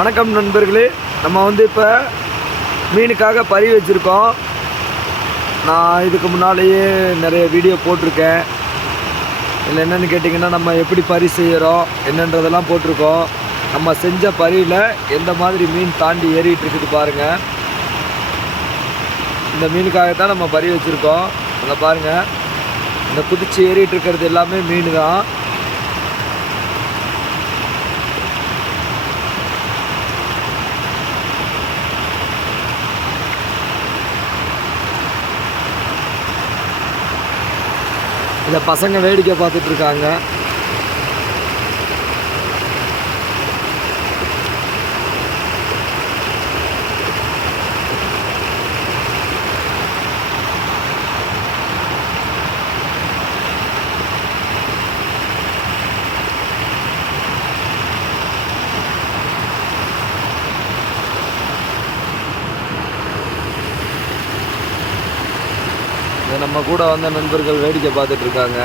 வணக்கம் நண்பர்களே, நம்ம வந்து இப்போ மீனுக்காக பறி வச்சுருக்கோம். நான் இதுக்கு முன்னாலேயே நிறைய வீடியோ போட்டிருக்கேன். இதில் என்னென்னு கேட்டிங்கன்னா, நம்ம எப்படி பறி செய்கிறோம் என்னன்றதெல்லாம் போட்டிருக்கோம். நம்ம செஞ்ச பறியில் எந்த மாதிரி மீன் தாண்டி ஏறிட்டு இருக்குது பாருங்கள். இந்த மீனுக்காகத்தான் நம்ம பறி வச்சுருக்கோம். அங்கே பாருங்கள், இந்த குதிச்சு ஏறிட்டு இருக்கிறது எல்லாமே மீன் தான். இதை பசங்க வேடிக்கை பார்த்துட்ருக்காங்க. நம்ம கூட வந்த நண்பர்கள் வேடிக்கை பார்த்துட்ருக்காங்க.